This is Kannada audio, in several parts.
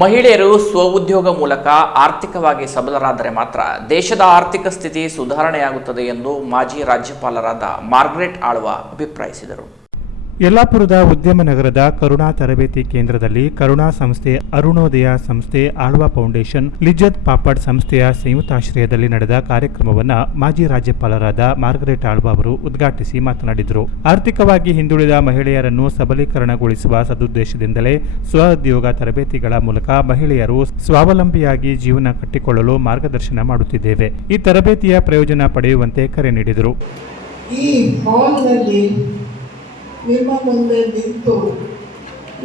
ಮಹಿಳೆಯರು ಸ್ವಉದ್ಯೋಗ ಮೂಲಕ ಆರ್ಥಿಕವಾಗಿ ಸಬಲರಾದರೆ ಮಾತ್ರ ದೇಶದ ಆರ್ಥಿಕ ಸ್ಥಿತಿ ಸುಧಾರಣೆಯಾಗುತ್ತದೆ ಎಂದು ಮಾಜಿ ರಾಜ್ಯಪಾಲರಾದ ಮಾರ್ಗರೆಟ್ ಆಳ್ವ ಅಭಿಪ್ರಾಯಿಸಿದರು. ಯಲ್ಲಾಪುರದ ಉದ್ಯಮ ನಗರದ ಕರುಣಾ ತರಬೇತಿ ಕೇಂದ್ರದಲ್ಲಿ ಕರುಣಾ ಸಂಸ್ಥೆ, ಅರುಣೋದಯ ಸಂಸ್ಥೆ, ಆಳ್ವ ಫೌಂಡೇಶನ್, ಲಿಜ್ಜತ್ ಪಾಪಡ್ ಸಂಸ್ಥೆಯ ಸಂಯುಕ್ತಾಶ್ರಯದಲ್ಲಿ ನಡೆದ ಕಾರ್ಯಕ್ರಮವನ್ನು ಮಾಜಿ ರಾಜ್ಯಪಾಲರಾದ ಮಾರ್ಗರೆಟ್ ಆಳ್ವ ಅವರು ಉದ್ಘಾಟಿಸಿ ಮಾತನಾಡಿದರು. ಆರ್ಥಿಕವಾಗಿ ಹಿಂದುಳಿದ ಮಹಿಳೆಯರನ್ನು ಸಬಲೀಕರಣಗೊಳಿಸುವ ಸದುದ್ದೇಶದಿಂದಲೇ ಸ್ವಉದ್ಯೋಗ ತರಬೇತಿಗಳ ಮೂಲಕ ಮಹಿಳೆಯರು ಸ್ವಾವಲಂಬಿಯಾಗಿ ಜೀವನ ಕಟ್ಟಿಕೊಳ್ಳಲು ಮಾರ್ಗದರ್ಶನ ಮಾಡುತ್ತಿದ್ದೇವೆ. ಈ ತರಬೇತಿಯ ಪ್ರಯೋಜನ ಪಡೆಯುವಂತೆ ಕರೆ ನೀಡಿದರು. ಈ ಹಾಲ್ನಲ್ಲಿ ನಿಮ್ಮ ಮುಂದೆ ನಿಂತು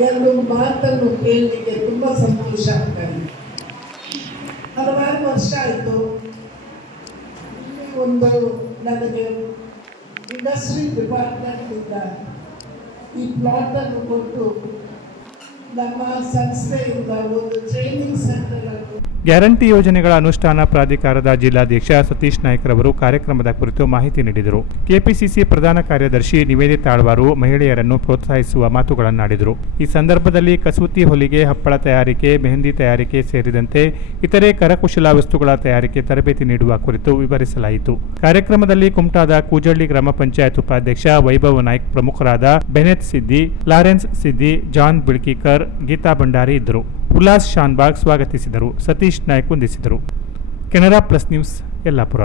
ಎರಡು ಮಾತನ್ನು ಕೇಳಲಿಕ್ಕೆ ತುಂಬ ಸಂತೋಷ ಆಗ್ತದೆ. ಹಲವಾರು ವರ್ಷ ಆಯಿತು ಒಂದು ನನಗೆ ಇಂಡಸ್ಟ್ರಿ ಡಿಪಾರ್ಟ್ಮೆಂಟಿಂದ ಈ ಪ್ಲಾಟನ್ನು ಕೊಟ್ಟು ನಮ್ಮ ಸಂಸ್ಥೆಯಿಂದ ಒಂದು ಟ್ರೈನಿಂಗ್ ಸೆಂಟರ್ ಅನ್ನು ಗ್ಯಾರಂಟಿ ಯೋಜನೆಗಳ ಅನುಷ್ಠಾನ ಪ್ರಾಧಿಕಾರದ ಜಿಲ್ಲಾಧ್ಯಕ್ಷ ಸತೀಶ್ ನಾಯ್ಕರವರು ಕಾರ್ಯಕ್ರಮದ ಕುರಿತು ಮಾಹಿತಿ ನೀಡಿದರು. ಕೆಪಿಸಿಸಿ ಪ್ರಧಾನ ಕಾರ್ಯದರ್ಶಿ ನಿವೇದಿತಾ ಆಳ್ವಾರು ಮಹಿಳೆಯರನ್ನು ಪ್ರೋತ್ಸಾಹಿಸುವ ಮಾತುಗಳನ್ನಾಡಿದರು. ಈ ಸಂದರ್ಭದಲ್ಲಿ ಕಸೂತಿ ಹೊಲಿಗೆ, ಹಪ್ಪಳ ತಯಾರಿಕೆ, ಮೆಹಂದಿ ತಯಾರಿಕೆ ಸೇರಿದಂತೆ ಇತರೆ ಕರಕುಶಲ ವಸ್ತುಗಳ ತಯಾರಿಕೆ ತರಬೇತಿ ನೀಡುವ ಕುರಿತು ವಿವರಿಸಲಾಯಿತು. ಕಾರ್ಯಕ್ರಮದಲ್ಲಿ ಕುಮಟಾದ ಕೂಜಳ್ಳಿ ಗ್ರಾಮ ಪಂಚಾಯತ್ ಉಪಾಧ್ಯಕ್ಷ ವೈಭವ್ ನಾಯ್ಕ್, ಪ್ರಮುಖರಾದ ಬೆನೆತ್ ಸಿದ್ದಿ, ಲಾರೆನ್ಸ್ ಸಿದ್ದಿ, ಜಾನ್ ಬಿಳ್ಕಿಕರ್, ಗೀತಾ ಭಂಡಾರಿ ಇದ್ದರು. ಉಲ್ಲಾಸ್ ಶಾನ್ಬಾಗ್ ಸ್ವಾಗತಿಸಿದರು. ಸತೀಶ್ ನಾಯ್ಕ್ ವಂದಿಸಿದರು. Canara plus news, Yellapur.